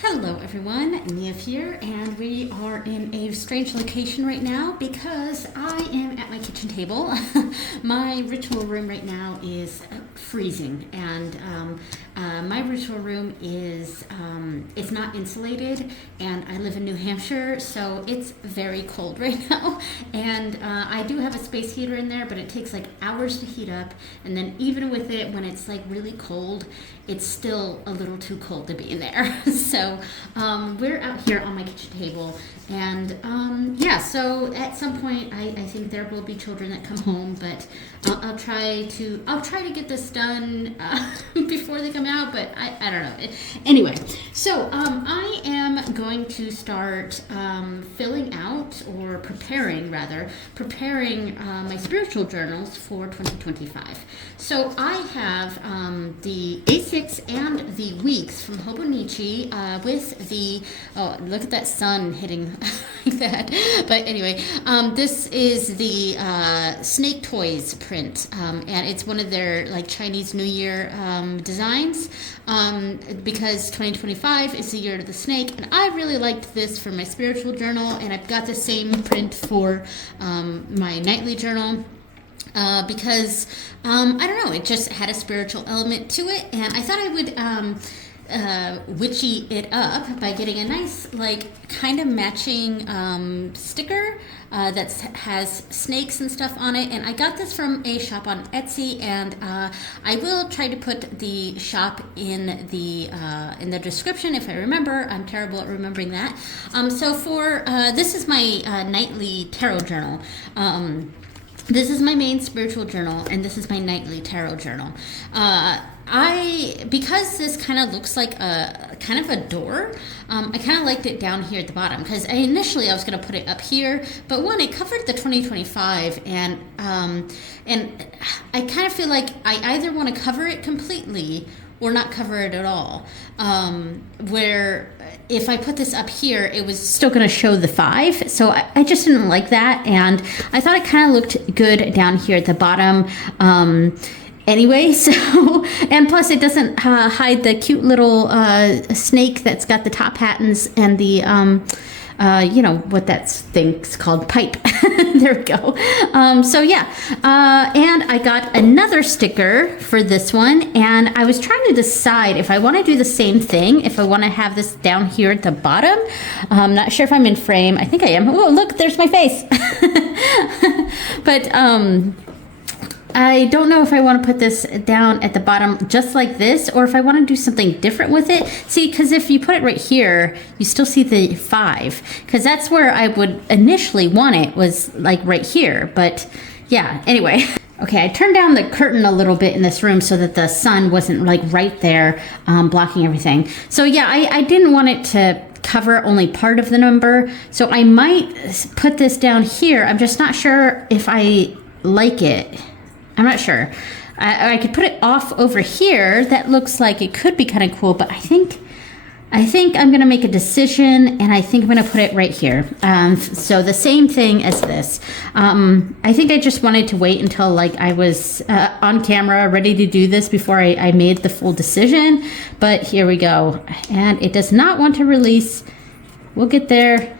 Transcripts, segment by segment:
Hello everyone, Nev here, and we are in a strange location right now because I am at my kitchen table. My ritual room right now is freezing, and my ritual room is it's not insulated, and I live in New Hampshire, so it's very cold right now. And I do have a space heater in there, but it takes like hours to heat up, and then even with it, when it's like really cold, it's still a little too cold to be in there. So we're out here on my kitchen table, and yeah, so at some point I think there will be children that come home, but I'll try to get this done before they come out, but I don't know. Anyway, so I am going to start filling out, or preparing my spiritual journals for 2025. So I have the basics and the weeks from Hobonichi with the, oh, look at that sun hitting like that. But anyway, this is the snake toys print, and it's one of their like Chinese New Year designs, because 2025 is the year of the snake, and I really liked this for my spiritual journal, and I've got the same print for my nightly journal. Because I don't know, it just had a spiritual element to it, and I thought I would witchy it up by getting a nice, like, kind of matching sticker that has snakes and stuff on it. And I got this from a shop on Etsy, and I will try to put the shop in the description if I remember. I'm terrible at remembering that. So for this is my nightly tarot journal. This is my main spiritual journal, and this is my nightly tarot journal. Because this kind of looks like a kind of a door, I kind of liked it down here at the bottom, because initially I was going to put it up here, but one, it covered the 2025, and I kind of feel like I either want to cover it completely or not cover it at all. Where if I put this up here, it was still going to show the 5. So I just didn't like that. And I thought it kind of looked good down here at the bottom. Anyway, so, and plus it doesn't hide the cute little snake that's got the top patterns and the, you know, what that thing's called, pipe. There we go. So yeah, and I got another sticker for this one, and I was trying to decide if I want to do the same thing, if I want to have this down here at the bottom. I'm not sure if I'm in frame. I think I am. Oh, look, there's my face. But I don't know if I want to put this down at the bottom just like this, or if I want to do something different with it. See, because if you put it right here, you still see the 5, because that's where I would initially want it, was like right here. But yeah, anyway. Okay, I turned down the curtain a little bit in this room so that the sun wasn't like right there blocking everything. So yeah, I didn't want it to cover only part of the number, so I might put this down here. I'm just not sure if I like it. I'm not sure. I could put it off over here. That looks like it could be kind of cool, but I think I'm going to make a decision, and I think I'm going to put it right here. So the same thing as this. I think I just wanted to wait until like I was on camera ready to do this before I made the full decision, but here we go. And it does not want to release. We'll get there.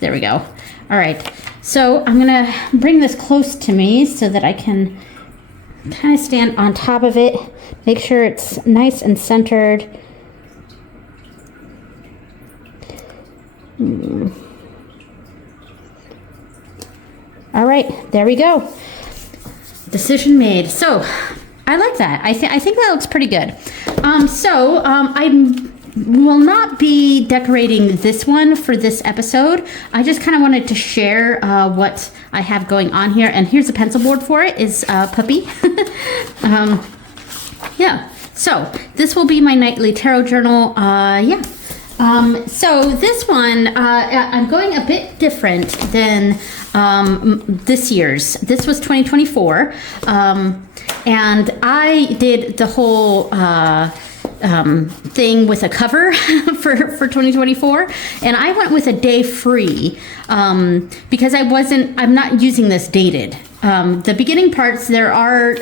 There we go. All right. So I'm going to bring this close to me so that I can kind of stand on top of it, make sure it's nice and centered. All right, there we go. Decision made. So I like that. I think that looks pretty good. I will not be decorating this one for this episode. I just kind of wanted to share what I have going on here. And here's a pencil board for it, is Puppy. Yeah, so this will be my nightly tarot journal. Yeah. So this one, I'm going a bit different than this year's. This was 2024. And I did the whole thing with a cover for 2024, and I went with a day free because I'm not using this dated. The beginning parts, there are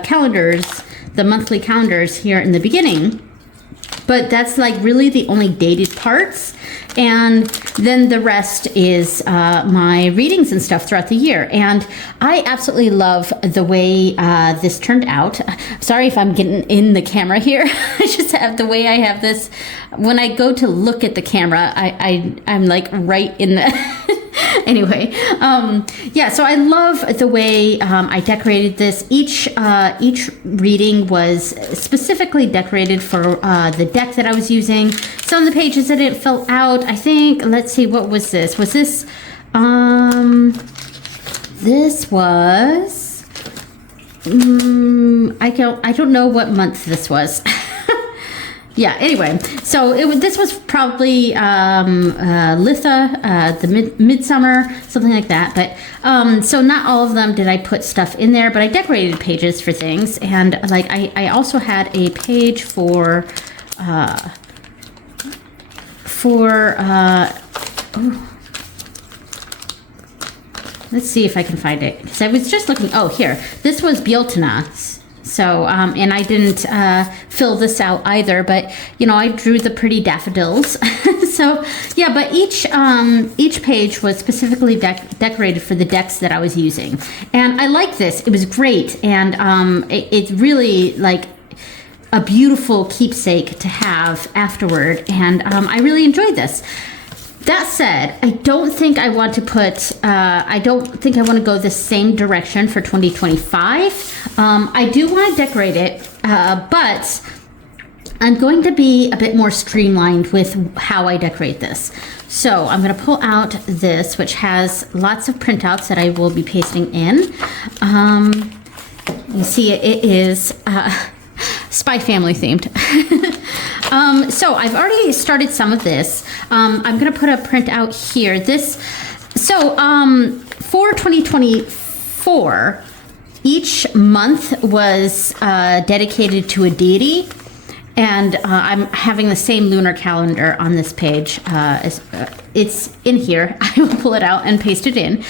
calendars, the monthly calendars here in the beginning, But that's like really the only dated parts. And then the rest is my readings and stuff throughout the year. And I absolutely love the way this turned out. Sorry if I'm getting in the camera here. I just have the way I have this. When I go to look at the camera, I'm like right in the... Anyway, yeah, so I love the way I decorated this. Each reading was specifically decorated for the deck that I was using. Some of the pages that didn't fill out, I think, let's see, what was this? Was this, this was, I don't know what month this was. Yeah, anyway, so this was probably Litha, the midsummer, something like that. But so not all of them did I put stuff in there, but I decorated pages for things. And like I also had a page for let's see if I can find it. Because I was just looking, oh, here. This was Bieltana. So, and I didn't fill this out either, but, you know, I drew the pretty daffodils. So, yeah, but each page was specifically decorated for the decks that I was using. And I like this. It was great. And it's really, like, a beautiful keepsake to have afterward. And I really enjoyed this. That said, I don't think I want to I don't think I want to go the same direction for 2025. I do want to decorate it, but I'm going to be a bit more streamlined with how I decorate this. So I'm going to pull out this, which has lots of printouts that I will be pasting in. You see it is Spy Family themed. So I've already started some of this. I'm going to put a print out here. For 2024, each month was dedicated to a deity. And I'm having the same lunar calendar on this page. It's in here. I will pull it out and paste it in.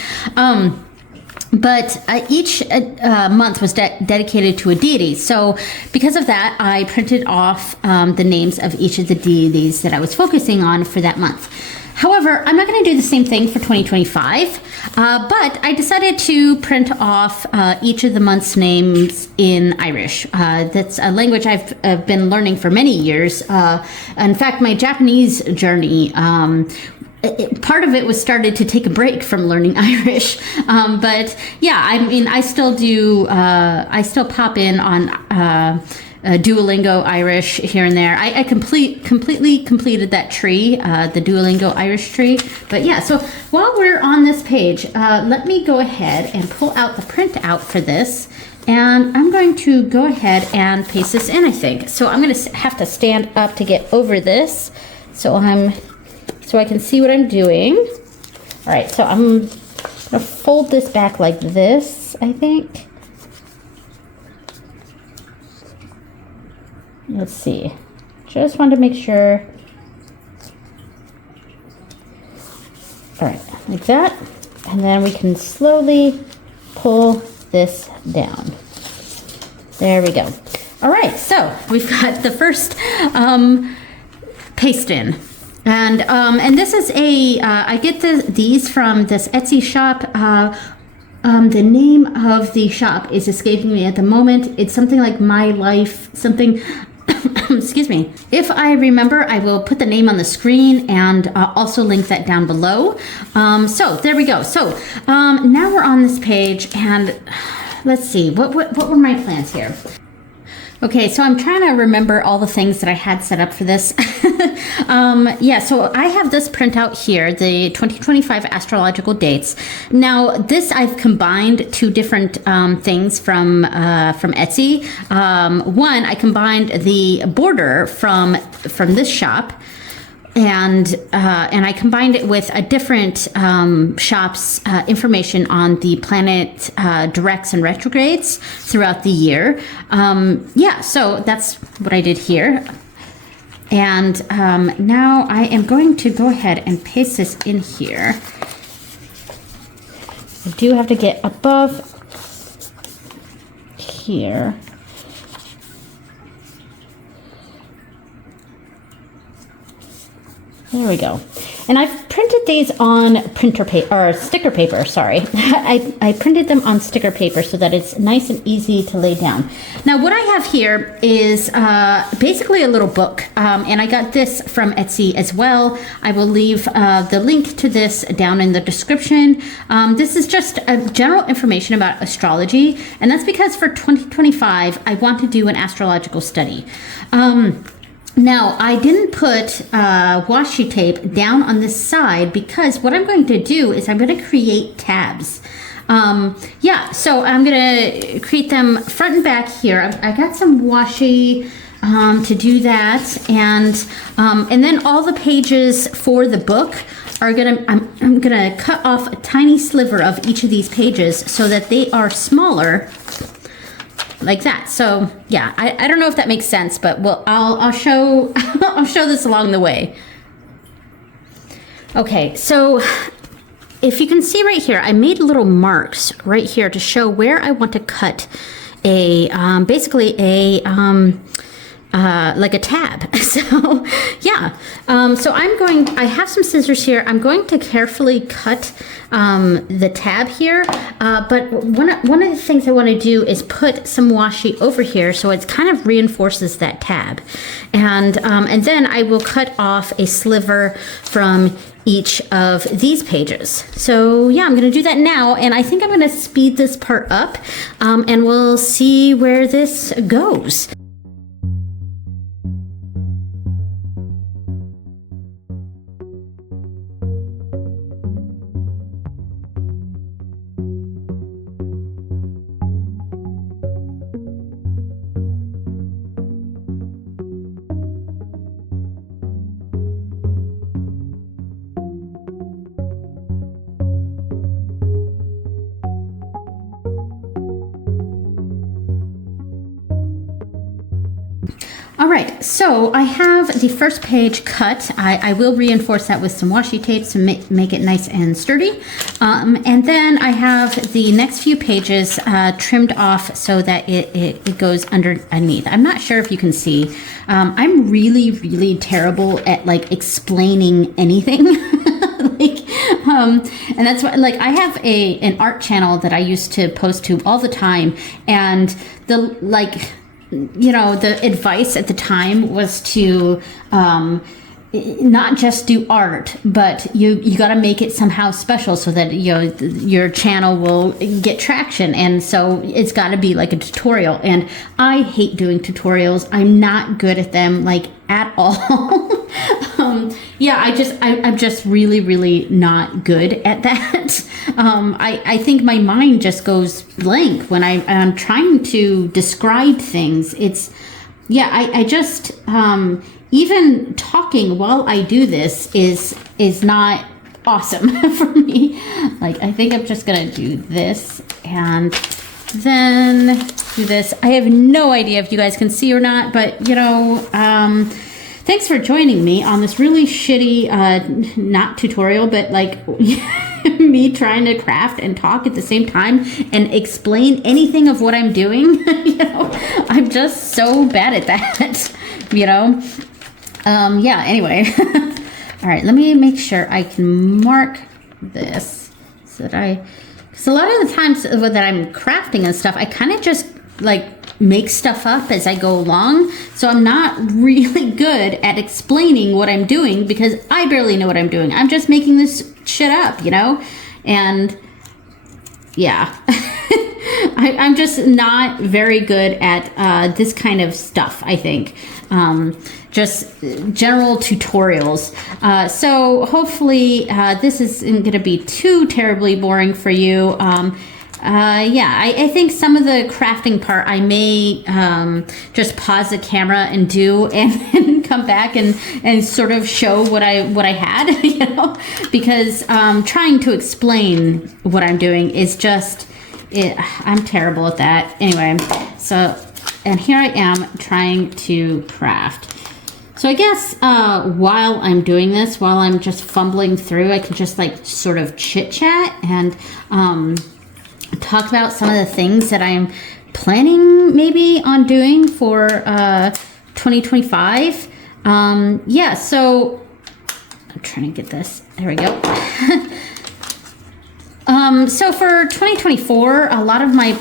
But each month was dedicated to a deity. So because of that, I printed off the names of each of the deities that I was focusing on for that month. However, I'm not going to do the same thing for 2025, but I decided to print off each of the month's names in Irish. That's a language I've been learning for many years. In fact, my Japanese journey, part of it was started to take a break from learning Irish. But yeah, I mean, I still pop in on Duolingo Irish here and there. I completely completed that tree, the Duolingo Irish tree. But yeah, so while we're on this page, let me go ahead and pull out the printout for this. And I'm going to go ahead and paste this in, I think. So I'm going to have to stand up to get over this. So I can see what I'm doing. All right, so I'm going to fold this back like this, I think. Let's see. Just wanted to make sure. All right, like that. And then we can slowly pull this down. There we go. All right, so we've got the first paste in. And this is I get these from this Etsy shop. The name of the shop is escaping me at the moment. It's something like My Life, something, excuse me. If I remember, I will put the name on the screen and also link that down below. So there we go. So now we're on this page and let's see, what were my plans here? Okay, so I'm trying to remember all the things that I had set up for this. Yeah, so I have this printout here, the 2025 astrological dates. Now, this I've combined two different things from Etsy. One, I combined the border from this shop. And I combined it with a different shop's information on the planet directs and retrogrades throughout the year. Yeah, so that's what I did here. And now I am going to go ahead and paste this in here. I do have to get above here. There we go. And I've printed these on printer paper, or sticker paper, sorry. I printed them on sticker paper so that it's nice and easy to lay down. Now what I have here is basically a little book, and I got this from Etsy as well. I will leave the link to this down in the description. This is just general information about astrology, and that's because for 2025, I want to do an astrological study. Now, I didn't put washi tape down on this side because what I'm going to do is I'm going to create tabs. Yeah, so I'm going to create them front and back here. I got some washi to do that, and then all the pages for the book are I'm gonna cut off a tiny sliver of each of these pages so that they are smaller. Like that. So yeah, I don't know if that makes sense, but I'll show I'll show this along the way. Okay, so if you can see right here, I made little marks right here to show where I want to cut a basically a like a tab. So yeah, so I have some scissors here. I'm going to carefully cut the tab here, but one of the things I want to do is put some washi over here so it kind of reinforces that tab, and then I will cut off a sliver from each of these pages. So yeah, I'm going to do that now, and I think I'm going to speed this part up, and we'll see where this goes. All right, so I have the first page cut. I will reinforce that with some washi tape to make it nice and sturdy. And then I have the next few pages trimmed off so that it goes underneath. I'm not sure if you can see. I'm really, really terrible at like explaining anything. And that's why, like, I have an art channel that I used to post to all the time, and the advice at the time was to not just do art, but you got to make it somehow special so that your channel will get traction, and so it's got to be like a tutorial. And I hate doing tutorials. I'm not good at them, like, at all. Yeah, I'm just really, really not good at that. I think my mind just goes blank when I'm trying to describe things. I just, even talking while I do this is not awesome for me. Like, I think I'm just gonna do this and then do this. I have no idea if you guys can see or not, but thanks for joining me on this really shitty, not tutorial, but like me trying to craft and talk at the same time and explain anything of what I'm doing. I'm just so bad at that, Yeah, anyway. All right, let me make sure I can mark this so that because a lot of the times that I'm crafting and stuff, I kind of just like make stuff up as I go along. So I'm not really good at explaining what I'm doing because I barely know what I'm doing. I'm just making this shit up, And yeah, I'm just not very good at this kind of stuff, I think. Just general tutorials. So hopefully this isn't going to be too terribly boring for you. I think some of the crafting part I may just pause the camera and do and then come back and sort of show what I had, because trying to explain what I'm doing is just, I'm terrible at that. Anyway, so, and here I am trying to craft. So I guess while I'm doing this, while I'm just fumbling through, I can just like sort of chit chat and talk about some of the things that I'm planning maybe on doing for 2025. So I'm trying to get this. There we go. So for 2024, a lot of my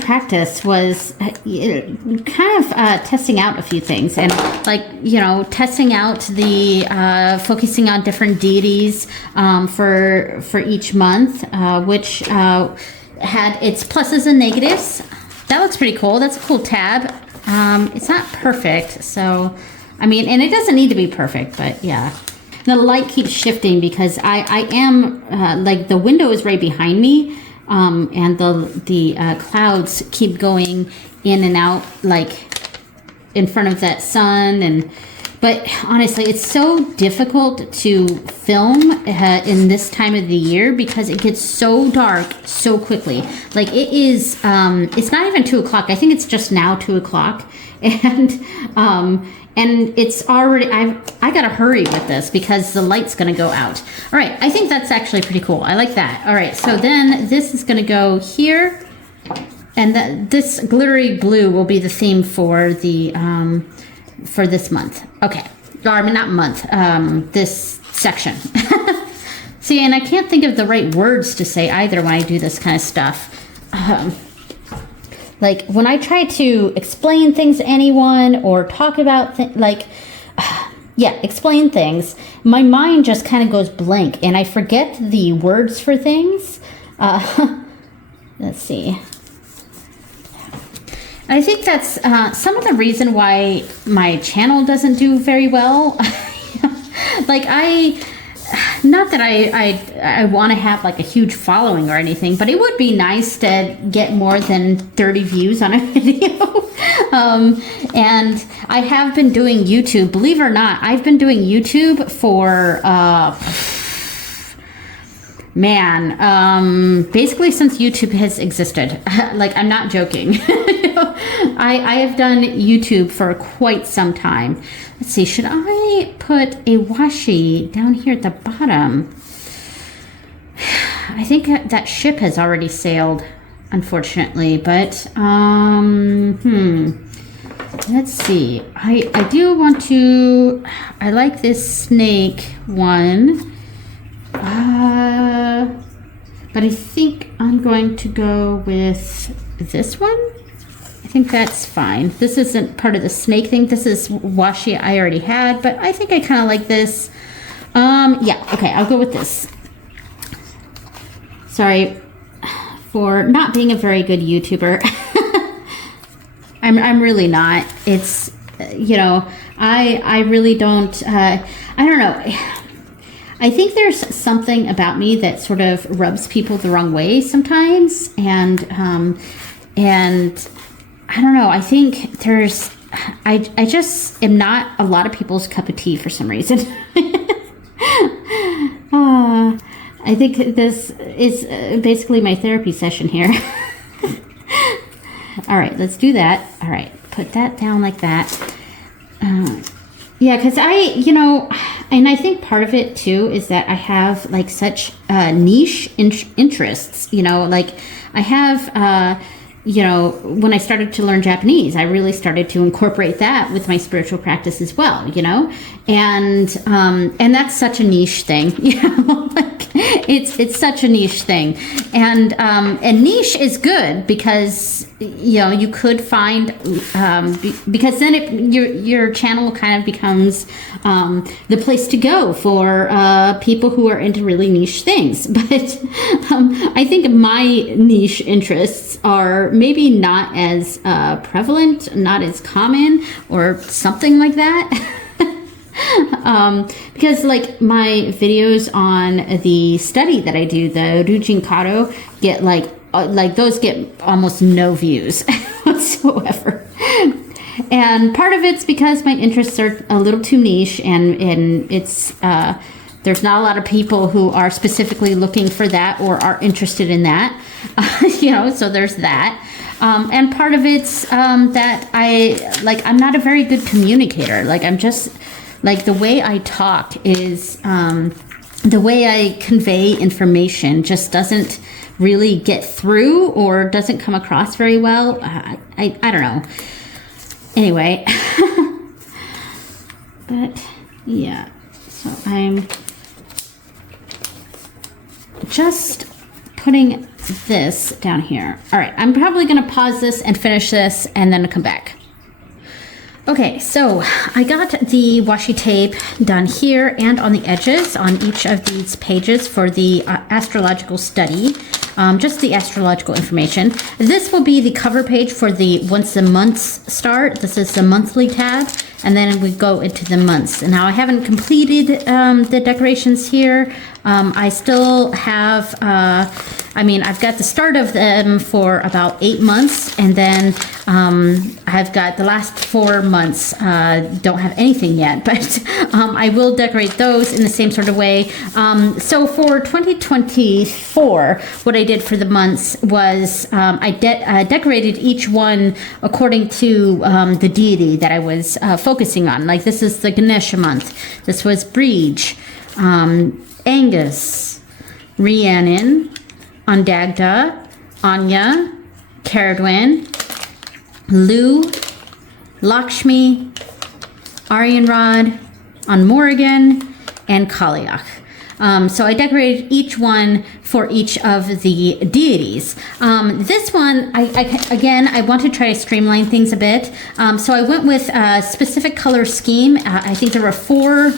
practice was kind of testing out a few things, and like, you know, testing out the focusing on different deities for each month, which had its pluses and negatives. That looks pretty cool. That's a cool tab. It's not perfect, so I mean, and it doesn't need to be perfect, but yeah. The light keeps shifting because I am like the window is right behind me, and the clouds keep going in and out like in front of that sun. But honestly, it's so difficult to film in this time of the year because it gets so dark so quickly. Like it is, it's not even 2 o'clock. I think it's just now 2 o'clock, and it's already, I gotta hurry with this because the light's gonna go out. All right, I think that's actually pretty cool. I like that. All right, so then this is gonna go here, and this glittery blue will be the theme for the for this month. Okay, or I mean not month, this section. See, and I can't think of the right words to say either when I do this kind of stuff. Like when I try to explain things to anyone or talk about explain things, my mind just kind of goes blank and I forget the words for things. Let's see. I think that's some of the reason why my channel doesn't do very well. Like not that I want to have like a huge following or anything, but it would be nice to get more than 30 views on a video. And I have been doing YouTube. Believe it or not, I've been doing YouTube for basically since YouTube has existed. Like, I'm not joking. I have done YouTube for quite some time. Let's see, should I put a washi down here at the bottom? I think that ship has already sailed, unfortunately, but let's see. I do want to, I like this snake one. But I think I'm going to go with this one. I think that's fine. This isn't part of the snake thing. This is washi I already had, but I think I kind of like this. Yeah, okay, I'll go with this. Sorry for not being a very good YouTuber. I'm really not. It's, you know, I really don't, I don't know. I think there's something about me that sort of rubs people the wrong way sometimes, and I don't know. I think there's, I just am not a lot of people's cup of tea for some reason. I think this is basically my therapy session here. All right, let's do that. All right, put that down like that. Yeah, because you know, and I think part of it too is that I have like such niche interests, you know, like I have, you know, when I started to learn Japanese, I really started to incorporate that with my spiritual practice as well, you know, and that's such a niche thing, you know, like it's such a niche thing, and niche is good because, you know, you could find, because then your channel kind of becomes the place to go for people who are into really niche things. But I think my niche interests are maybe not as prevalent, not as common, or something like that. Because like my videos on the study that I do, the Rujin Kado, get like those get almost no views whatsoever. And part of it's because my interests are a little too niche, and it's there's not a lot of people who are specifically looking for that or are interested in that. You know, so there's that. And part of it's that I'm not a very good communicator. Like, I'm just, like, the way I talk is, the way I convey information just doesn't really get through or doesn't come across very well. I don't know. Anyway. But, yeah. So I'm just putting this down here. All right, I'm probably gonna pause this and finish this and then come back. Okay, so I got the washi tape done here and on the edges on each of these pages for the astrological study, just the astrological information. This will be the cover page for the once the months start. This is the monthly tab, and then we go into the months. And now I haven't completed the decorations here. I still have, I've got the start of them for about 8 months, and then I've got the last 4 months, don't have anything yet, but I will decorate those in the same sort of way. So for 2024, what I did for the months was I decorated each one according to the deity that I was focusing on. Like this is the Ganesha month. This was Breege, Angus, Rhiannon, Ondagda, Anya, Caradwin, Lou, Lakshmi, Aryanrod, Morrigan, and Kaliak. So I decorated each one for each of the deities. This one, I want to try to streamline things a bit. So I went with a specific color scheme. I think there were four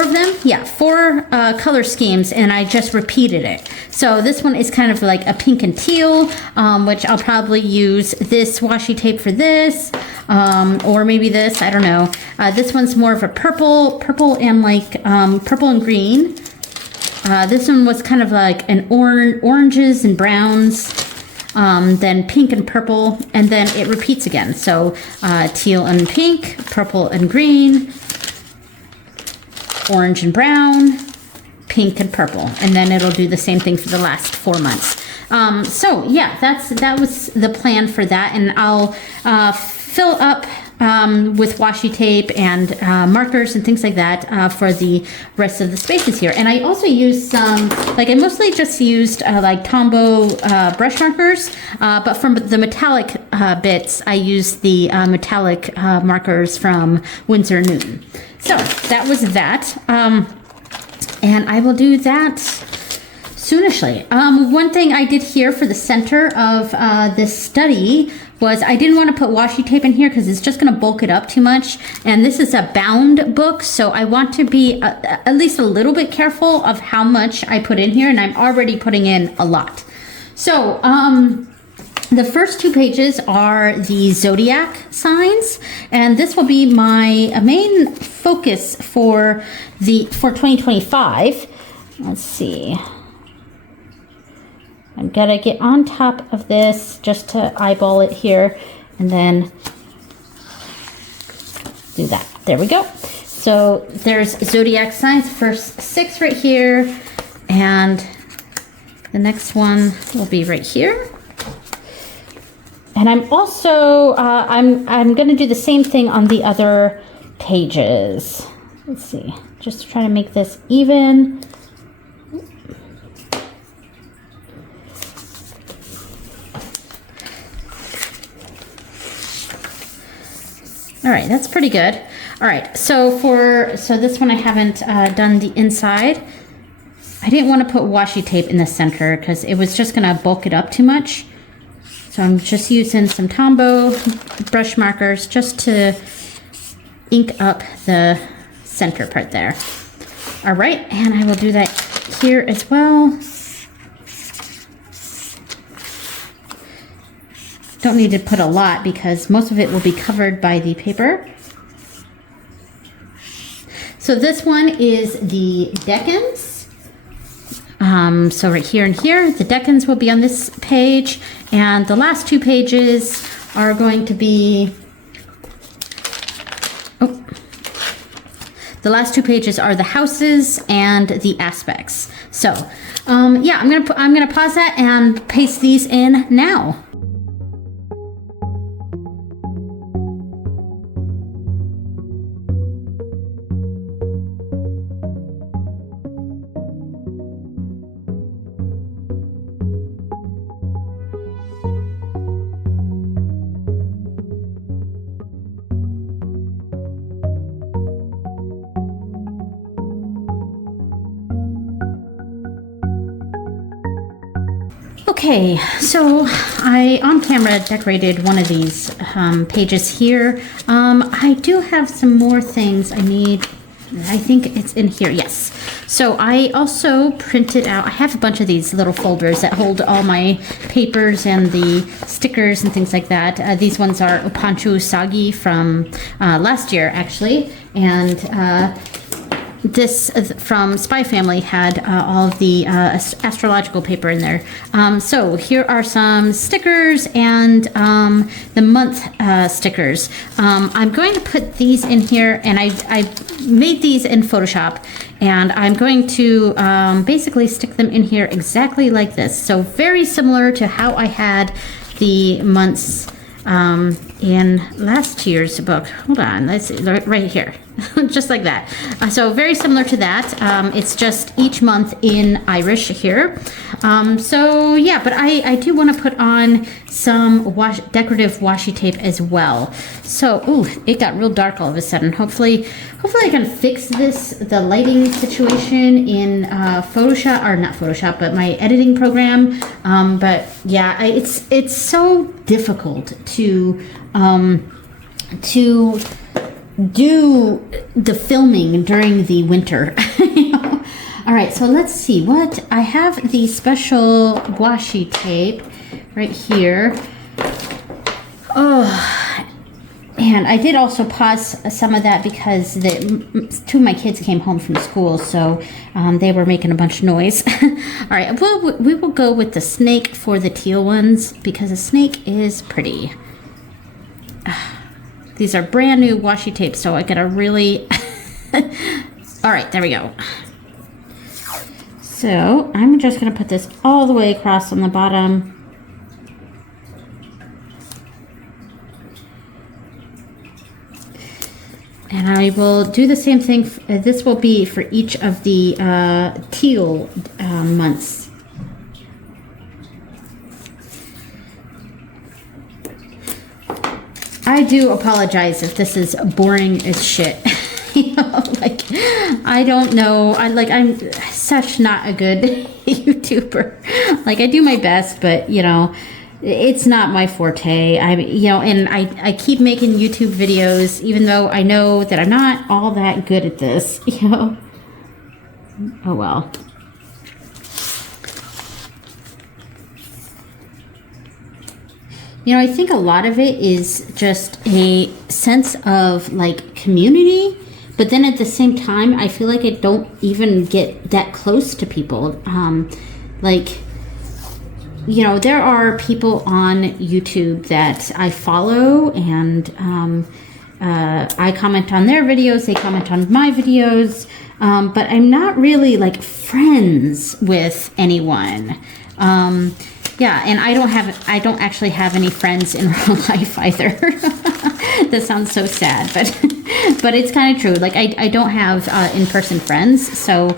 of them. Yeah, 4 color schemes, and I just repeated it. So this one is kind of like a pink and teal, which I'll probably use this washi tape for this, or maybe this, I don't know. This one's more of a purple and like purple and green. This one was kind of like an oranges and browns, then pink and purple, and then it repeats again. So teal and pink, purple and green, orange and brown, pink and purple, and then it'll do the same thing for the last 4 months. So yeah, that was the plan for that, and I'll fill up with washi tape and markers and things like that for the rest of the spaces here. And I also used some, like I mostly just used like Tombow brush markers, but from the metallic bits, I used the metallic markers from Winsor & Newton. So that was that, and I will do that soonishly. One thing I did here for the center of this study was I didn't want to put washi tape in here because it's just going to bulk it up too much. And this is a bound book, so I want to be at least a little bit careful of how much I put in here, and I'm already putting in a lot. So the first 2 pages are the zodiac signs, and this will be my main focus for 2025. Let's see. I'm gonna get on top of this just to eyeball it here, and then do that. There we go. So there's zodiac signs, first 6 right here, and the next one will be right here. And I'm also, I'm gonna do the same thing on the other pages. Let's see, just to try to make this even. All right, that's pretty good. All right, so this one I haven't done the inside. I didn't want to put washi tape in the center because it was just gonna bulk it up too much. So I'm just using some Tombow brush markers just to ink up the center part there. All right, and I will do that here as well. Don't need to put a lot because most of it will be covered by the paper. So this one is the decans. So right here and here, the decans will be on this page, and the last 2 pages are going to be, the last 2 pages are the houses and the aspects. So yeah, I'm gonna pause that and paste these in now. Okay, so I on camera decorated one of these pages here. I do have some more things I need. I think it's in here, yes. So I also printed out, I have a bunch of these little folders that hold all my papers and the stickers and things like that. These ones are Opanchu Usagi from last year, actually. And this from Spy Family had all of the astrological paper in there. So here are some stickers and the month stickers. I'm going to put these in here, and I made these in Photoshop, and I'm going to basically stick them in here exactly like this. So very similar to how I had the months in last year's book. Hold on, let's see, right here. Just like that. So very similar to that. It's just each month in Irish here. So yeah, but I do want to put on some decorative washi tape as well. So, ooh, it got real dark all of a sudden. Hopefully I can fix the lighting situation in Photoshop, or not Photoshop, but my editing program. But yeah, it's so difficult to do the filming during the winter. You know? All right, so let's see what I have. The special washi tape right here. Oh, and I did also pause some of that because two of my kids came home from school, so they were making a bunch of noise. All right, we will go with the snake for the teal ones because the snake is pretty. These are brand new washi tapes, so I gotta really... All right, there we go. So I'm just gonna put this all the way across on the bottom. And I will do the same thing. This will be for each of the teal months. I do apologize if this is boring as shit. You know, like, I don't know. I'm such not a good YouTuber. Like, I do my best, but, you know, it's not my forte. And I keep making YouTube videos, even though I know that I'm not all that good at this, you know. Oh, well. You know, I think a lot of it is just a sense of, like, community. But then at the same time, I feel like I don't even get that close to people. Like, you know, there are people on YouTube that I follow, and I comment on their videos, they comment on my videos, but I'm not really, like, friends with anyone. Yeah, and I don't actually have any friends in real life either. That sounds so sad, but it's kind of true. Like, I don't have in-person friends, so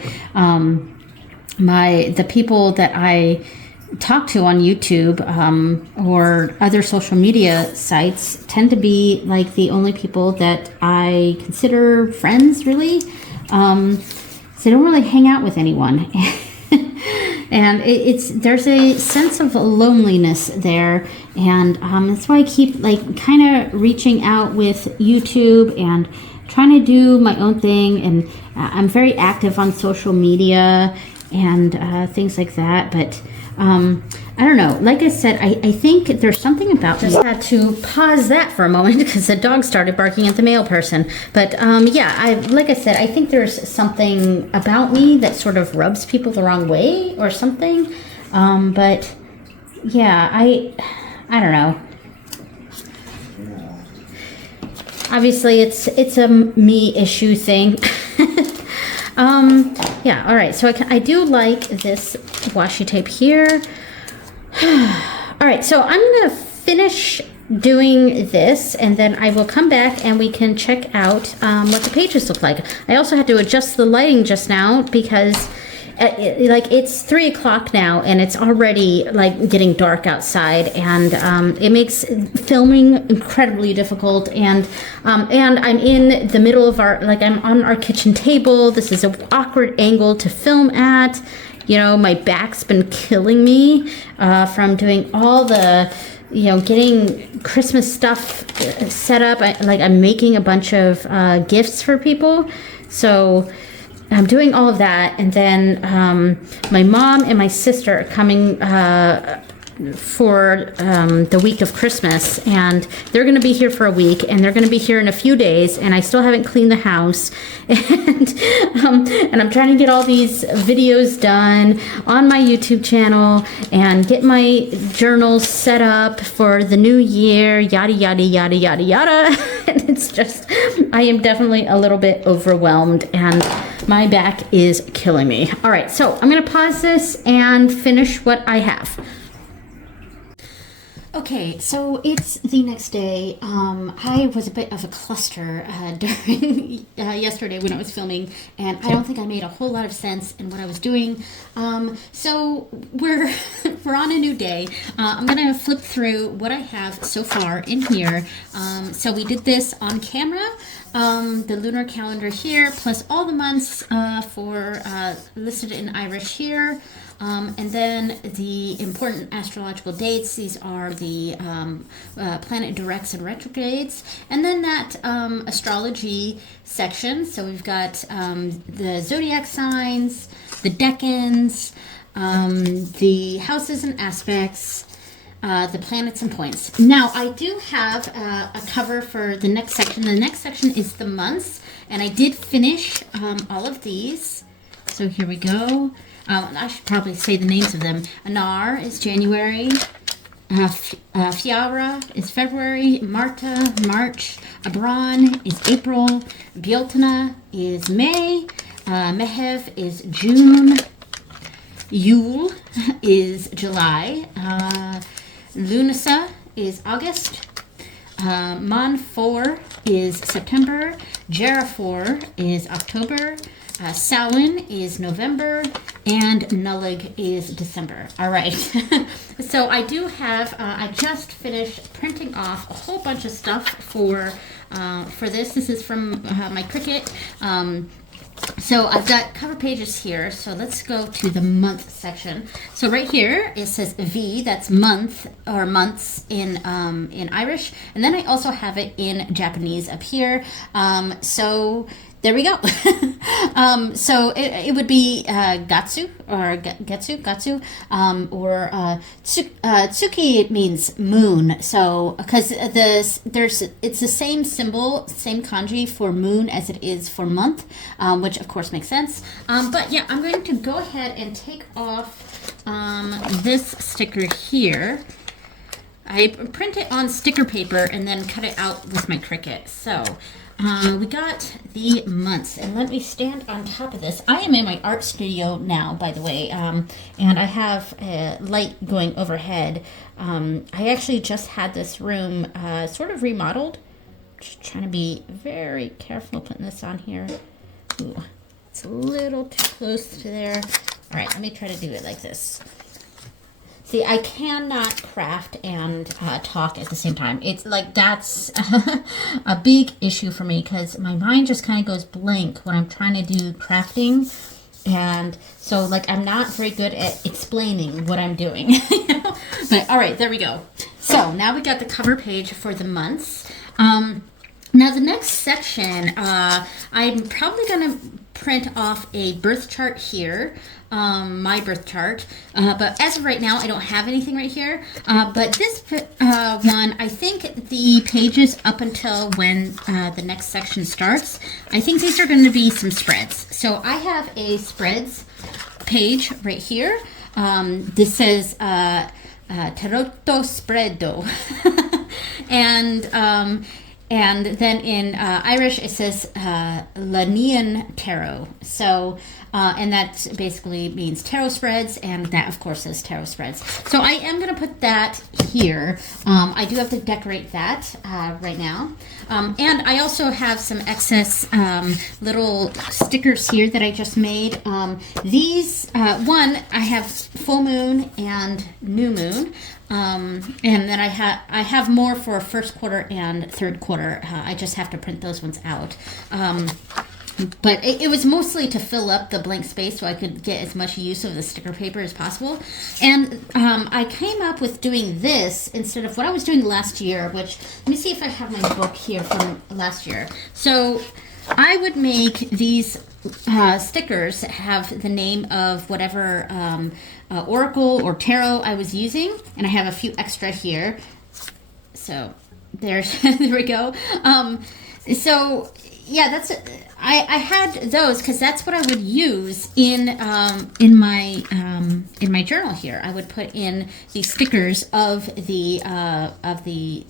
the people that I talk to on YouTube or other social media sites tend to be like the only people that I consider friends, really. So I don't really hang out with anyone. And there's a sense of loneliness there, and that's why I keep, like, kind of reaching out with YouTube and trying to do my own thing. And I'm very active on social media and things like that. But I don't know. Like I said, I think there's something about me. Just had to pause that for a moment because the dog started barking at the mail person. But yeah, like I said, I think there's something about me that sort of rubs people the wrong way or something. But yeah, I don't know. Obviously, it's a me issue thing. Yeah, all right. So I do like this washi tape here. All right, so I'm going to finish doing this, and then I will come back and we can check out what the pages look like. I also had to adjust the lighting just now because it's 3 o'clock now, and it's already, like, getting dark outside, and it makes filming incredibly difficult. And I'm in the middle of I'm on our kitchen table. This is an awkward angle to film at, You know, my back's been killing me from doing all the, you know, getting Christmas stuff set up. I'm making a bunch of gifts for people. So I'm doing all of that. And then my mom and my sister are coming for the week of Christmas, and they're going to be here for a week, and they're going to be here in a few days, and I still haven't cleaned the house, and I'm trying to get all these videos done on my YouTube channel and get my journals set up for the new year, yada yada yada yada yada. And it's just, I am definitely a little bit overwhelmed, and my back is killing me. All right, so I'm going to pause this and finish what I have. Okay, so it's the next day. I was a bit of a cluster during yesterday when I was filming, and I don't think I made a whole lot of sense in what I was doing. So we're on a new day. I'm gonna flip through what I have so far in here. So we did this on camera. The lunar calendar here, plus all the months for listed in Irish here. And then the important astrological dates. These are the planet directs and retrogrades. And then that astrology section. So we've got the zodiac signs, the decans, the houses and aspects, the planets and points. Now, I do have a cover for the next section. The next section is the months. And I did finish all of these. So here we go. I should probably say the names of them. Anar is January. Fiara is February. Marta, March. Abran is April. Bieltana is May. Mehev is June. Yule is July. Lunasa is August. Monfor is September. Jerafor is October. Samhain is November, and Nullig is December. All right. So I do have, I just finished printing off a whole bunch of stuff for this. This is from my Cricut. So I've got cover pages here. So let's go to the month section. So right here, it says V, that's month or months in Irish. And then I also have it in Japanese up here. So there we go. So it would be Gatsu or Gatsu, or Tsuki. It means moon. So because it's the same symbol, same kanji for moon as it is for month, which of course makes sense. But yeah, I'm going to go ahead and take off this sticker here. I print it on sticker paper and then cut it out with my Cricut. So we got the months, and let me stand on top of this. I am in my art studio now, by the way, and I have a light going overhead. I actually just had this room sort of remodeled. Just trying to be very careful putting this on here. Ooh, it's a little too close to there. All right, let me try to do it like this. See, I cannot craft and talk at the same time. It's like that's a big issue for me because my mind just kind of goes blank when I'm trying to do crafting. And so, like, I'm not very good at explaining what I'm doing. But, all right, there we go. So, now we got the cover page for the months. Now, the next section, I'm probably going to print off a birth chart here, my birth chart, but as of right now I don't have anything right here, but this one, I think the pages up until when the next section starts, I think these are going to be some spreads. So I have a spreads page right here. This says Tarotto Spreado. And then in Irish, it says Lanian Tarot. So, and that basically means tarot spreads, and that, of course, is tarot spreads. So I am going to put that here. I do have to decorate that right now. And I also have some excess little stickers here that I just made. These, one, I have full moon and new moon. And then I have more for first quarter and third quarter. I just have to print those ones out. But it was mostly to fill up the blank space so I could get as much use of the sticker paper as possible. And I came up with doing this instead of what I was doing last year, which, let me see if I have my book here from last year. So I would make these stickers that have the name of whatever oracle or tarot I was using, and I have a few extra here. So there's there we go. So yeah, that's I had those because that's what I would use in my journal here. I would put in the stickers of the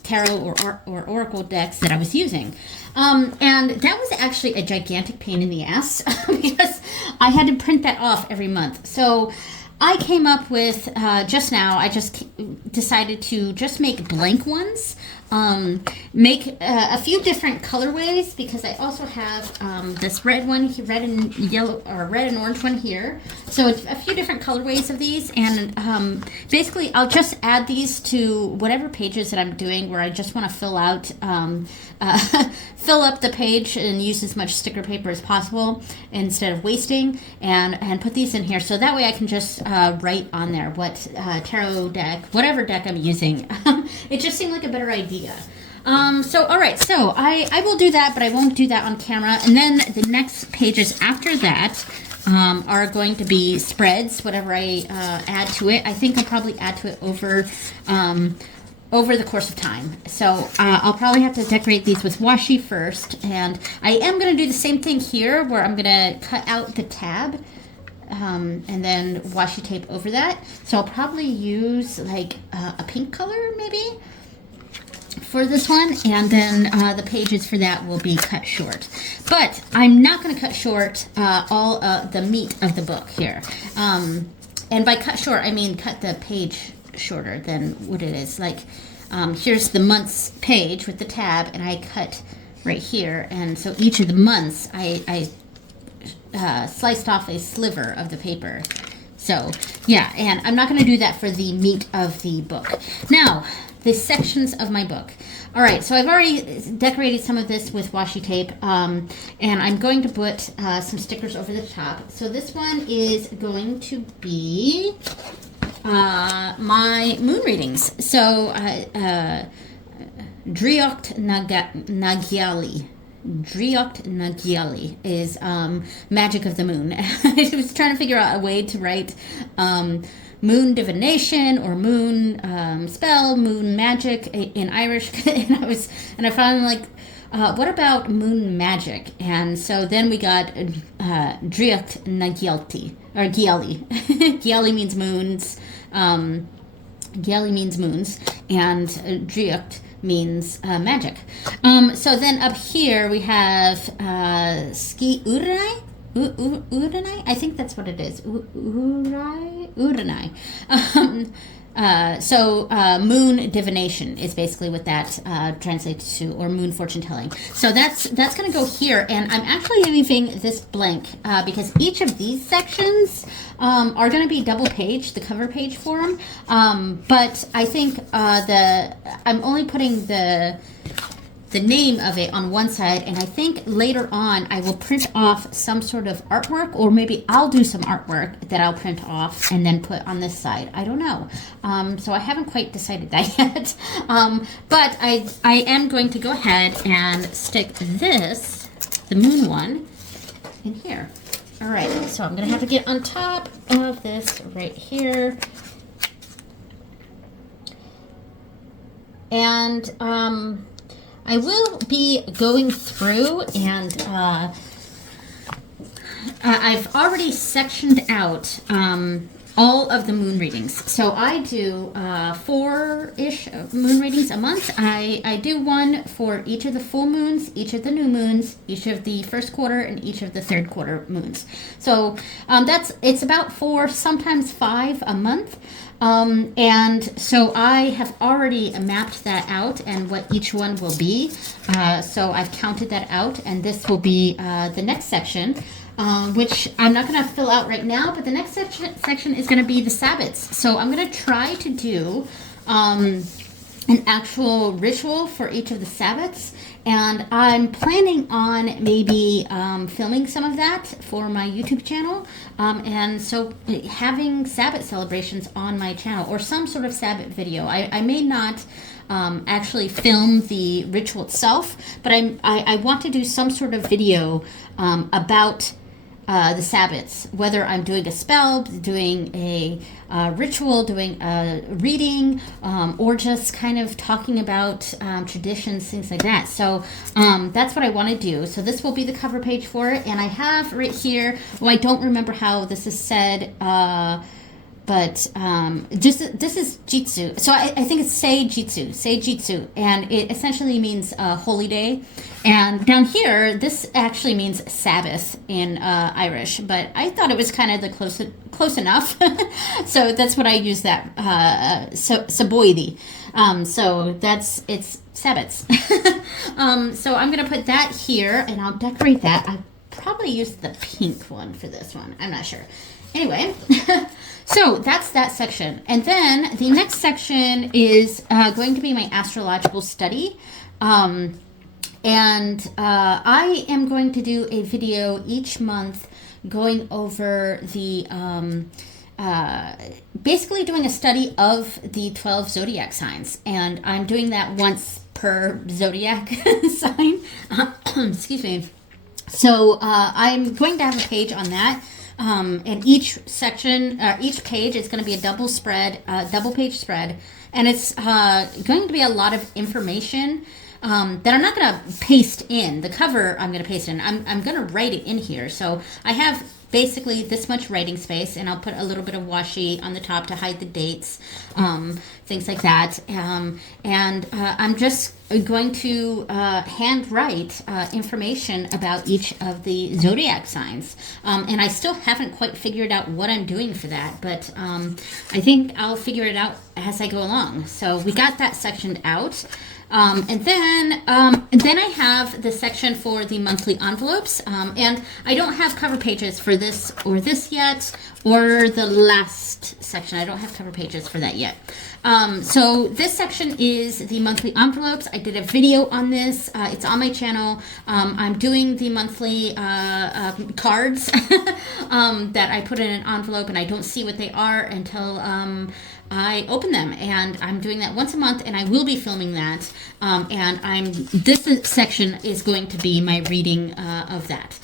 tarot or oracle decks that I was using. And that was actually a gigantic pain in the ass because I had to print that off every month. So I came up with, just now, I just decided to just make blank ones. Make a few different colorways because I also have this red one, red and yellow, or red and orange one here. So it's a few different colorways of these, and basically I'll just add these to whatever pages that I'm doing where I just want to fill out, fill up the page and use as much sticker paper as possible instead of wasting, and put these in here. So that way I can just write on there what tarot deck, whatever deck I'm using. It just seemed like a better idea. So, all right, so I will do that, but I won't do that on camera. And then the next pages after that are going to be spreads, whatever I add to it. I think I'll probably add to it over the course of time. So I'll probably have to decorate these with washi first. And I am going to do the same thing here where I'm going to cut out the tab and then washi tape over that. So I'll probably use like a pink color maybe for this one, and then the pages for that will be cut short. But I'm not going to cut short all the meat of the book here. And by cut short, I mean cut the page shorter than what it is. Like, here's the months page with the tab, and I cut right here. And so each of the months, I sliced off a sliver of the paper. So, yeah, and I'm not going to do that for the meat of the book. Now, the sections of my book. All right, so I've already decorated some of this with washi tape, and I'm going to put some stickers over the top. So this one is going to be my moon readings. So Driocht Nagyali. Driocht Nagyali is Magic of the Moon. I was trying to figure out a way to write moon divination or moon spell, moon magic in Irish, and I found like, what about moon magic? And so then we got Driocht Nagyalti, or Giali. Giali means moons. Giali means moons, and Driocht means magic. So then up here we have Ski Uranai. Uranai? I think that's what it is. Uranai. So moon divination is basically what that translates to, or moon fortune telling. So that's going to go here, and I'm actually leaving this blank because each of these sections are going to be double page, the cover page for them. But I think I'm only putting the name of it on one side, and I think later on I will print off some sort of artwork, or maybe I'll do some artwork that I'll print off and then put on this side. I don't know. So I haven't quite decided that yet. But I am going to go ahead and stick this, the moon one, in here. All right, so I'm going to have to get on top of this right here. And I will be going through, and I've already sectioned out all of the moon readings. So I do 4-ish moon readings a month. I do one for each of the full moons, each of the new moons, each of the first quarter, and each of the third quarter moons. So it's about 4, sometimes 5 a month. And so I have already mapped that out and what each one will be. So I've counted that out, and this will be the next section, which I'm not going to fill out right now, but the next section is going to be the Sabbats. So I'm going to try to do an actual ritual for each of the Sabbats, and I'm planning on maybe filming some of that for my YouTube channel, and so having Sabbat celebrations on my channel or some sort of Sabbat video. I may not actually film the ritual itself, but I want to do some sort of video about the Sabbats, whether I'm doing a spell, doing a ritual, doing a reading, or just kind of talking about traditions, things like that. So that's what I want to do. So this will be the cover page for it. And I have right here, well, I don't remember how this is said, but just this is Jitsu. So I think it's Seijitsu, and it essentially means holy day. And down here, this actually means Sabbath in Irish, but I thought it was kind of the close enough. So that's what I use that Saboidi. So it's Sabbats. So I'm gonna put that here, and I'll decorate that. I probably used the pink one for this one. I'm not sure. Anyway. So that's that section. And then the next section is going to be my astrological study. And I am going to do a video each month going over the, basically doing a study of the 12 zodiac signs. And I'm doing that once per zodiac sign. Excuse me. So I'm going to have a page on that. And each section, each page is going to be a double page spread, and it's going to be a lot of information that I'm not going to paste in. The cover I'm going to paste in. I'm going to write it in here. So I have basically this much writing space, and I'll put a little bit of washi on the top to hide the dates, things like that. And I'm just going to hand write information about each of the zodiac signs. And I still haven't quite figured out what I'm doing for that, but I think I'll figure it out as I go along. So we got that sectioned out. And then I have the section for the monthly envelopes, and I don't have cover pages for this or this yet, or the last section. I don't have cover pages for that yet. So this section is the monthly envelopes. I did a video on this. It's on my channel. I'm doing the monthly cards that I put in an envelope, and I don't see what they are until I open them, and I'm doing that once a month, and I will be filming that. And this section is going to be my reading of that.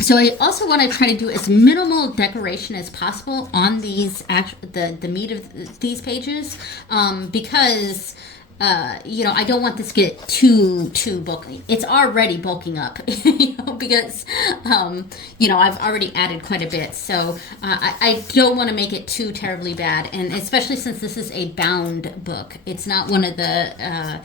So I also want to try to do as minimal decoration as possible on these the meat of these pages, because I don't want this to get too bulky. It's already bulking up, because I've already added quite a bit. So I don't want to make it too terribly bad, and especially since this is a bound book. It's not one of the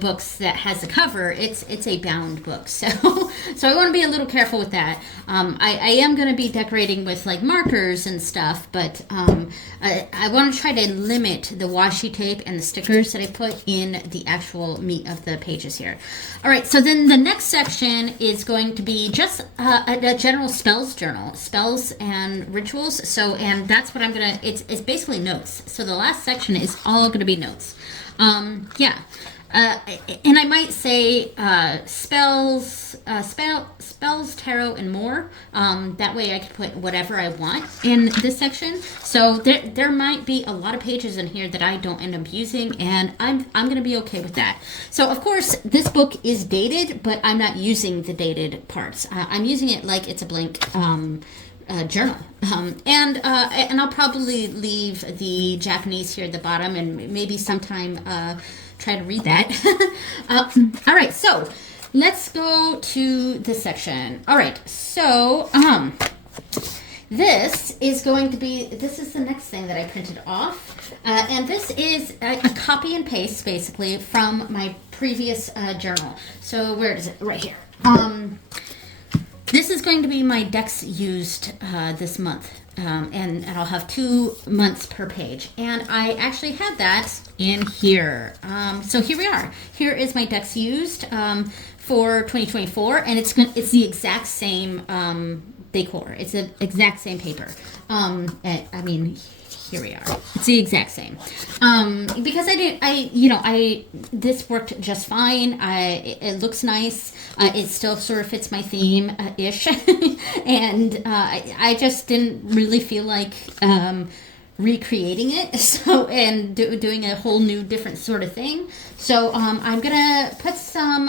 books that has a cover. It's a bound book, so I want to be a little careful with that. I am going to be decorating with like markers and stuff, but I want to try to limit the washi tape and the stickers that I put in the actual meat of the pages here. All right, so then the next section is going to be just a general spells journal, spells and rituals. So, and that's what I'm gonna. It's basically notes. So the last section is all going to be notes. Yeah. And I might say spells, tarot, and more. That way I can put whatever I want in this section. So there might be a lot of pages in here that I don't end up using, and I'm going to be okay with that. So of course this book is dated, but I'm not using the dated parts. I'm using it like it's a blank journal. And I'll probably leave the Japanese here at the bottom, and maybe sometime try to read that. All right, so let's go to this section. All right, so this is the next thing that I printed off, and this is a copy and paste basically from my previous journal. So where is it? Right here. This is going to be my decks used this month, and I'll have 2 months per page. And I actually had that in here. So here we are. Here is my decks used for 2024, and it's the exact same decor. It's the exact same paper. I mean, here we are. It's the exact same. Because this worked just fine. It looks nice. It still sort of fits my theme ish. And I just didn't really feel like recreating it, and doing a whole new different sort of thing. So I'm gonna put some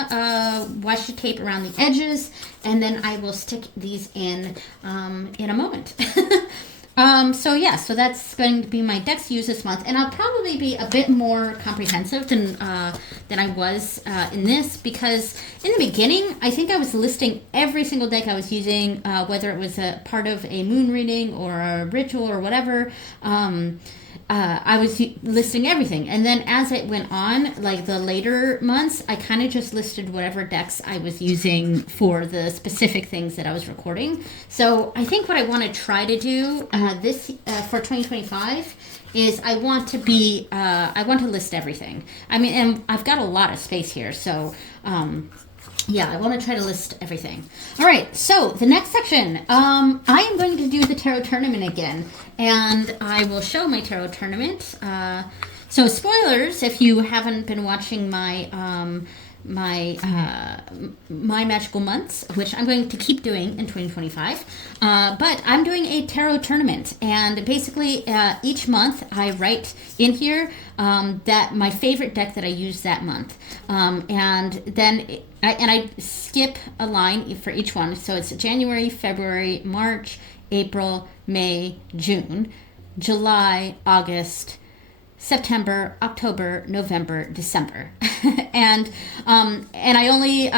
washi tape around the edges, and then I will stick these in a moment. So that's going to be my decks used this month, and I'll probably be a bit more comprehensive than I was in this, because in the beginning, I think I was listing every single deck I was using, whether it was a part of a moon reading or a ritual or whatever. I was listing everything, and then as it went on, like the later months, I kind of just listed whatever decks I was using for the specific things that I was recording. So I think what I want to try to do for 2025 is I want to list everything. I mean, and I've got a lot of space here, so I want to try to list everything. All right, so the next section, I am going to do the tarot tournament again, and I will show my tarot tournament. So spoilers, if you haven't been watching my magical months, which I'm going to keep doing in 2025, but I'm doing a tarot tournament, and basically each month I write in here that my favorite deck that I used that month, and then I skip a line for each one. So it's January, February, March, April, May, June, July, August, September, October, November, December. and I only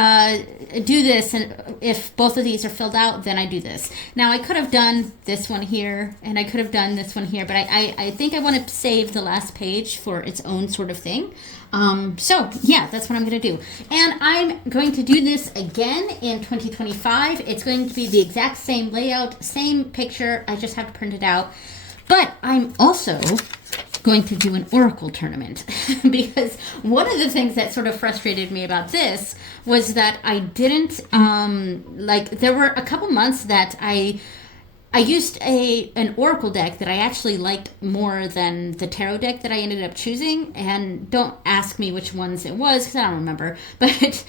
do this, and if both of these are filled out, then I do this. Now, I could have done this one here, and I could have done this one here, but I think I want to save the last page for its own sort of thing. That's what I'm going to do. And I'm going to do this again in 2025. It's going to be the exact same layout, same picture. I just have to print it out. But I'm also going to do an oracle tournament because one of the things that sort of frustrated me about this was that I didn't there were a couple months that I used an oracle deck that I actually liked more than the tarot deck that I ended up choosing, and don't ask me which ones it was because I don't remember, but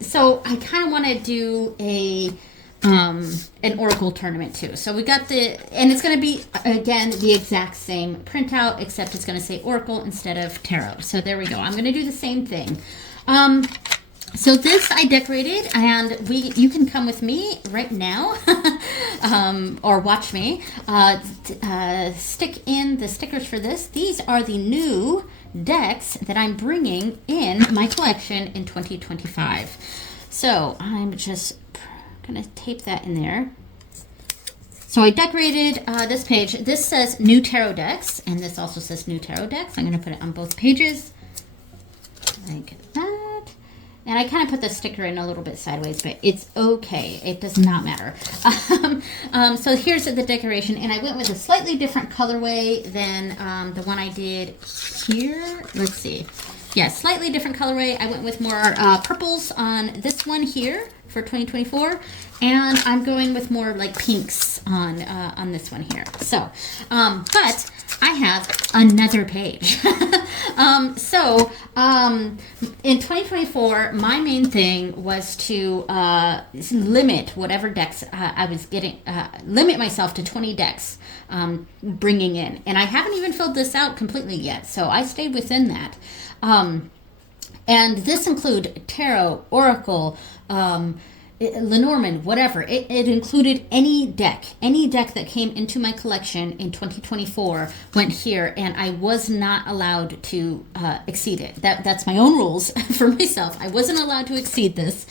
so I kind of want to do an oracle tournament too. So we got and it's going to be again the exact same printout, except it's going to say oracle instead of tarot. So there we go. I'm going to do the same thing. So this I decorated, and you can come with me right now or watch me stick in the stickers for this. These are the new decks that I'm bringing in my collection in 2025. So I'm just going to tape that in there. So I decorated this page. This says new tarot decks, and this also says new tarot decks. I'm going to put it on both pages like that. And I kind of put the sticker in a little bit sideways, but it's okay. It does not matter. So here's the decoration, and I went with a slightly different colorway than the one I did here. Let's see. Yeah, slightly different colorway. I went with more purples on this one here for 2024, and I'm going with more like pinks on this one here. So, but I have another page. In 2024, my main thing was to limit whatever decks I was getting, limit myself to 20 decks bringing in. And I haven't even filled this out completely yet, so I stayed within that. And this include tarot, oracle, Lenormand, whatever. It included any deck that came into my collection in 2024 went here, and I was not allowed to exceed it. That's my own rules for myself. I wasn't allowed to exceed this.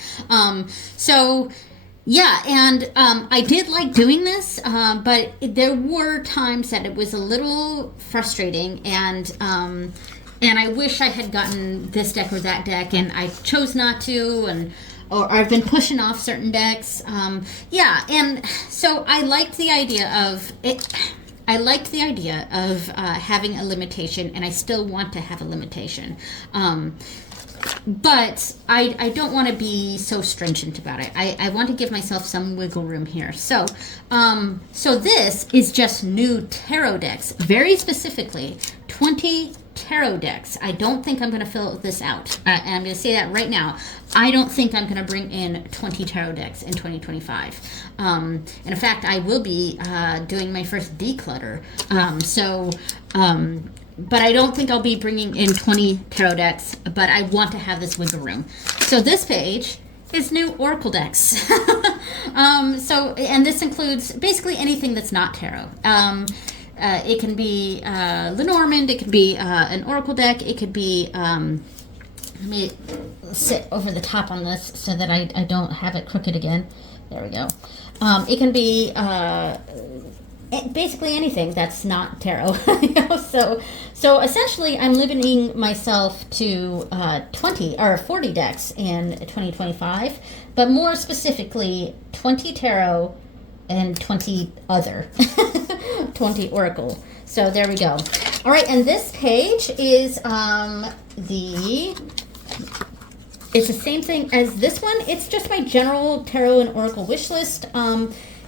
Yeah, and I did like doing this, but there were times that it was a little frustrating, and I wish I had gotten this deck or that deck, and I chose not to, or I've been pushing off certain decks. And so I liked the idea of it. I liked the idea of having a limitation, and I still want to have a limitation. but I don't want to be so stringent about it. I want to give myself some wiggle room here. So, so this is just new tarot decks, very specifically 20 tarot decks. I don't think I'm going to fill this out. And I'm going to say that right now. I don't think I'm going to bring in 20 tarot decks in 2025. And in fact, I will be doing my first declutter. But I don't think I'll be bringing in 20 tarot decks, but I want to have this wiggle room. So this page is new Oracle decks. And this includes basically anything that's not tarot. It can be Lenormand, it could be an Oracle deck, it could be, let me sit over the top on this so that I don't have it crooked again. There we go. It can be basically anything that's not tarot. So essentially I'm limiting myself to 20 or 40 decks in 2025, but more specifically 20 tarot and 20 other 20 Oracle. So there we go. All right, and this page is it's the same thing as this one. It's just my general tarot and Oracle wish list.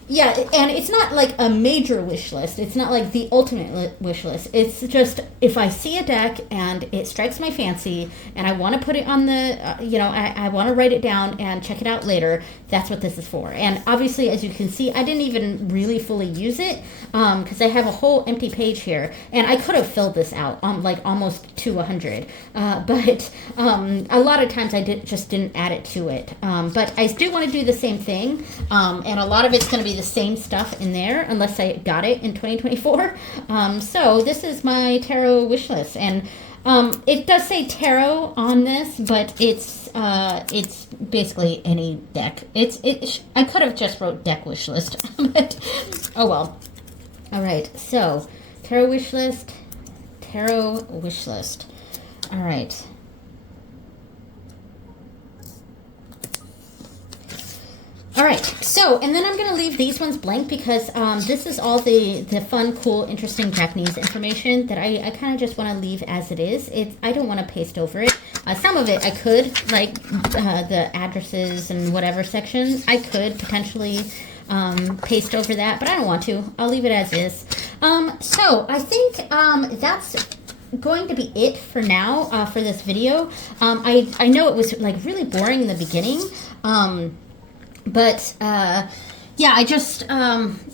Yeah, and it's not like a major wish list. It's not like the ultimate wish list. It's just if I see a deck and it strikes my fancy and I want to put it on the, I want to write it down and check it out later, that's what this is for. And obviously, as you can see, I didn't even really fully use it because I have a whole empty page here. And I could have filled this out like almost to 100. But a lot of times I just didn't add it to it. But I do want to do the same thing. And a lot of it's going to be the same stuff in there unless I got it in 2024. So this is my tarot wish list, and it does say tarot on this, but it's basically any deck. I could have just wrote deck wish list, but oh well. All right, so tarot wish list. All right. All right, so, and then I'm going to leave these ones blank because this is all the fun, cool, interesting Japanese information that I kind of just want to leave as it is. I don't want to paste over it. Some of it I could, like the addresses and whatever section, I could potentially paste over that, but I don't want to. I'll leave it as is. So I think that's going to be it for now for this video. I know it was like really boring in the beginning. But, yeah, I just,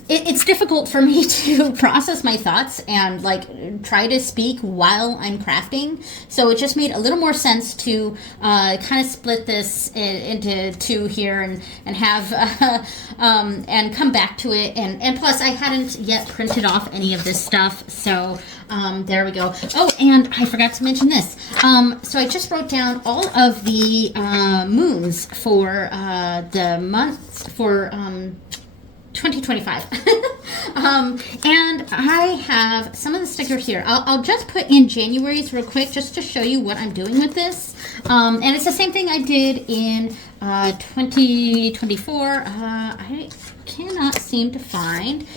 it's difficult for me to process my thoughts and, like, try to speak while I'm crafting. So it just made a little more sense to kind of split this into two here and have, and come back to it. And plus, I hadn't yet printed off any of this stuff. So, there we go. Oh, and I forgot to mention this. So I just wrote down all of the moons for the months for 2025. And I have some of the stickers here. I'll just put in January's real quick just to show you what I'm doing with this. And it's the same thing I did in 2024. I cannot seem to find...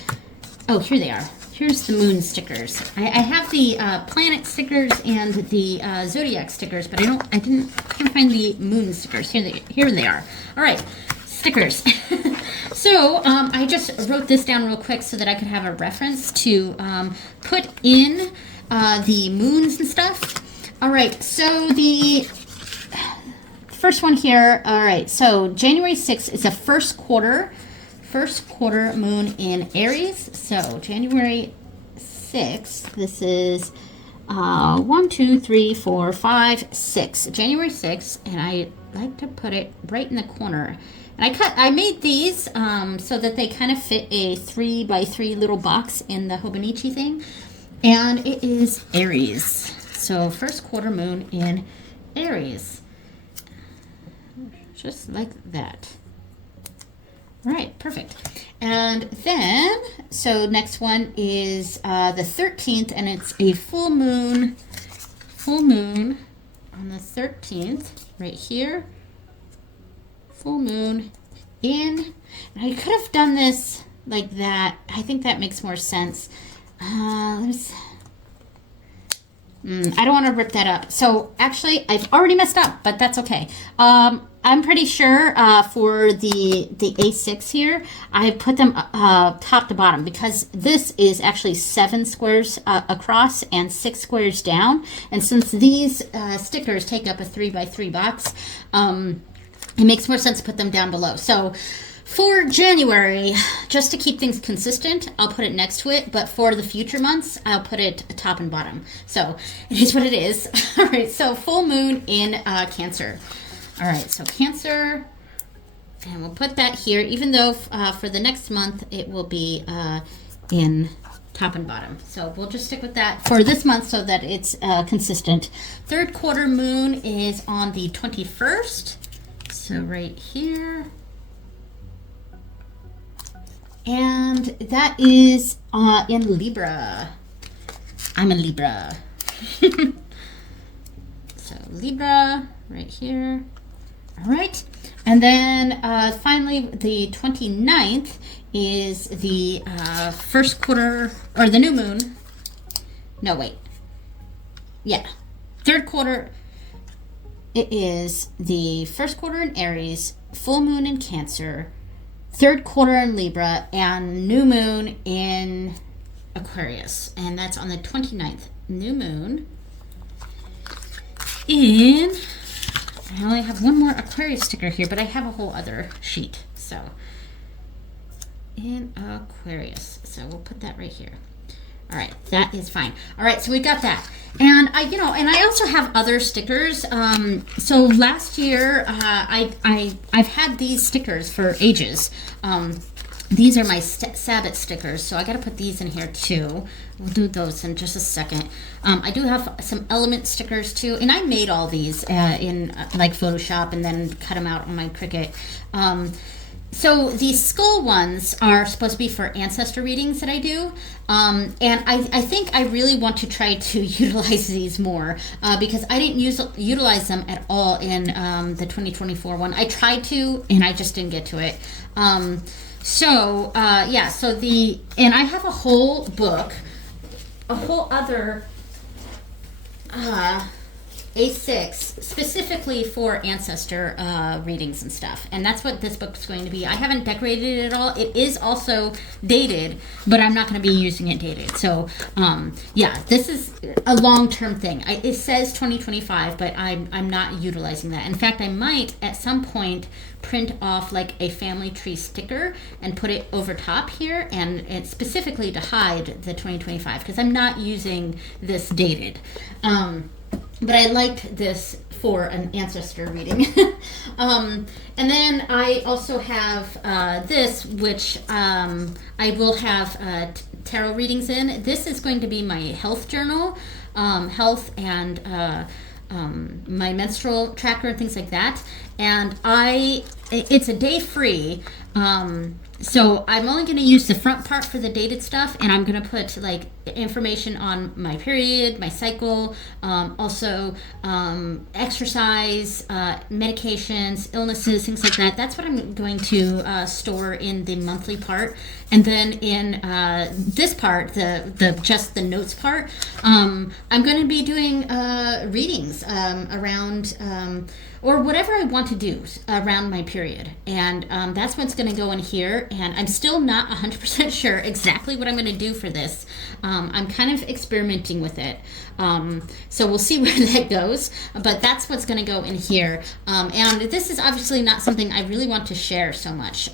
Oh, here they are. Here's the moon stickers. I have the planet stickers and the zodiac stickers, but I can't find the moon stickers. Here they are. All right, stickers. So I just wrote this down real quick so that I could have a reference to put in the moons and stuff. All right, so the first one here. All right, so January 6th is a first quarter moon in Aries. So January 6th, this is 1, 2, 3, 4, 5, 6. January 6th, and I like to put it right in the corner. And I made these so that they kind of fit a 3x3 little box in the Hobonichi thing. And it is Aries. So first quarter moon in Aries. Just like that. All right, perfect. And then, so next one is the 13th, and it's a full moon on the 13th, right here. Full moon in, and I could have done this like that. I think that makes more sense. Let I don't want to rip that up. So actually, I've already messed up, but that's okay. I'm pretty sure for the A6 here, I put them top to bottom because this is actually 7 squares across and 6 squares down. And since these stickers take up a 3x3 box, it makes more sense to put them down below. So for January, just to keep things consistent, I'll put it next to it, but for the future months, I'll put it top and bottom. So it is what it is. All right, so full moon in Cancer. All right, so Cancer, and we'll put that here, even though for the next month, it will be in top and bottom. So we'll just stick with that for this month so that it's consistent. Third quarter moon is on the 21st. So right here. And that is in Libra. I'm a Libra. So Libra right here. All right. And then finally the 29th is the first quarter, or the new moon. No, wait. Yeah. Third quarter. It is the first quarter in Aries, full moon in Cancer, third quarter in Libra, and new moon in Aquarius. And that's on the 29th. New moon in, I only have one more Aquarius sticker here, but I have a whole other sheet. So in Aquarius. So we'll put that right here. All right, that is fine. All right, so we got that. And I also have other stickers. So last year, I've had these stickers for ages. These are my Sabbath stickers, so I got to put these in here too. We'll do those in just a second. I do have some element stickers too, and I made all these in like Photoshop and then cut them out on my Cricut. So these skull ones are supposed to be for ancestor readings that I do. And I think I really want to try to utilize these more because I didn't utilize them at all in the 2024 one. I tried to, and I just didn't get to it. And I have a whole book, a whole other A6 specifically for ancestor readings and stuff, and that's what this book is going to be. I haven't decorated it at all. It is also dated, but I'm not going to be using it dated. So this is a long-term thing. It says 2025, but I'm not utilizing that. In fact, I might at some point print off like a family tree sticker and put it over top here, and specifically to hide the 2025 because I'm not using this dated. But I liked this for an ancestor reading. And then I also have this, which I will have tarot readings in. This is going to be my health journal, health and my menstrual tracker and things like that. And it's a day free. So I'm only going to use the front part for the dated stuff, and I'm going to put like information on my period, my cycle, also exercise, medications, illnesses, things like that. That's what I'm going to store in the monthly part. And then in this part, the just the notes part, I'm going to be doing readings around or whatever I want to do around my period. And that's what's going to go in here. And I'm still not 100% sure exactly what I'm going to do for this. I'm kind of experimenting with it. So we'll see where that goes. But that's what's going to go in here. And this is obviously not something I really want to share so much.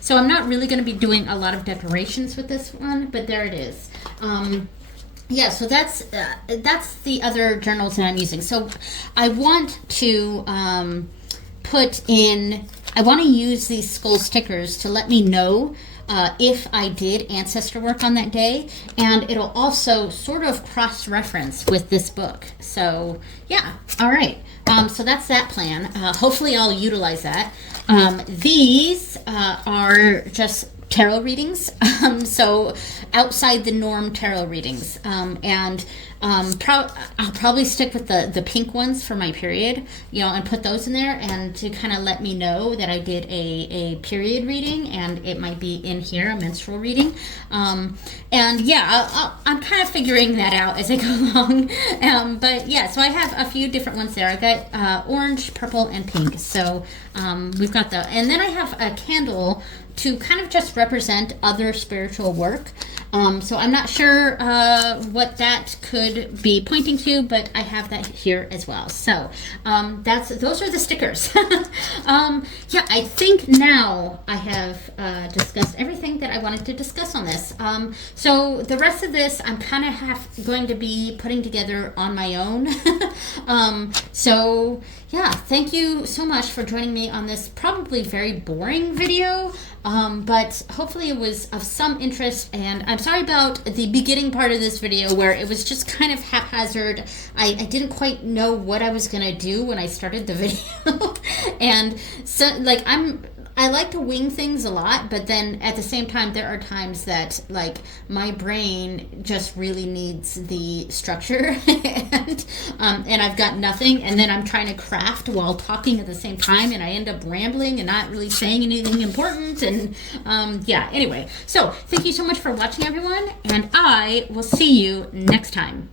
So I'm not really going to be doing a lot of decorations with this one, but there it is. So that's the other journals that I'm using. So I want to I want to use these skull stickers to let me know if I did ancestor work on that day, and it'll also sort of cross-reference with this book. So yeah, all right. So that's that plan. Hopefully I'll utilize that. These are just tarot readings. So outside the norm tarot readings. I'll probably stick with the pink ones for my period, and put those in there, and to kind of let me know that I did a period reading, and it might be in here, a menstrual reading. And yeah, I'm kind of figuring that out as I go along. But yeah, so I have a few different ones there. I got orange, purple, and pink. So we've got and then I have a candle to kind of just represent other spiritual work. So I'm not sure what that could be pointing to, but I have that here as well. So those are the stickers. Yeah, I think now I have discussed everything that I wanted to discuss on this. So the rest of this I'm kind of going to be putting together on my own. So yeah, thank you so much for joining me on this probably very boring video. But hopefully it was of some interest, and I'm sorry about the beginning part of this video where it was just kind of haphazard. I didn't quite know what I was gonna do when I started the video. And so I like to wing things a lot, but then at the same time, there are times that my brain just really needs the structure, and I've got nothing, and then I'm trying to craft while talking at the same time, and I end up rambling and not really saying anything important, and yeah, anyway. So thank you so much for watching, everyone, and I will see you next time.